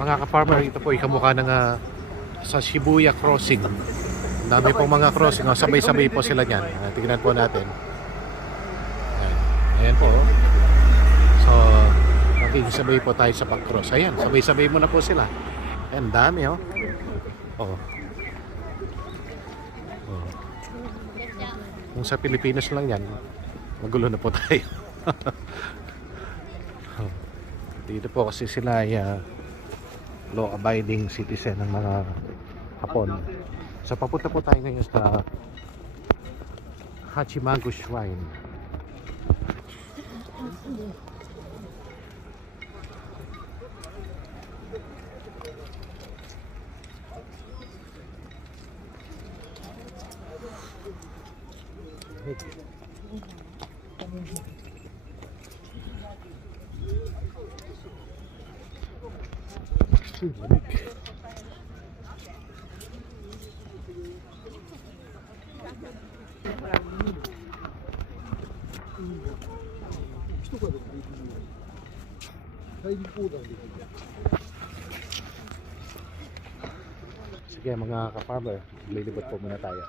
Mga ka-farmer, ito po ay kamukha ng sa Shibuya Crossing. Ang dami pong mga crossing. Sabay-sabay po sila niyan. Tingnan po natin. Ayan po. So, makikisabay po tayo sa pag-cross. Ayan, sabay-sabay mo na po sila. Ayan, dami oh. Oh. Oh. Kung sa Pilipinas lang yan, magulo na po tayo. Dito po kasi sila ay law-abiding citizen ng mga Hapon. So papunta po tayo ngayon sa Hachimagu Shrine. Sige mga ka-farmer, lilibot po muna tayo.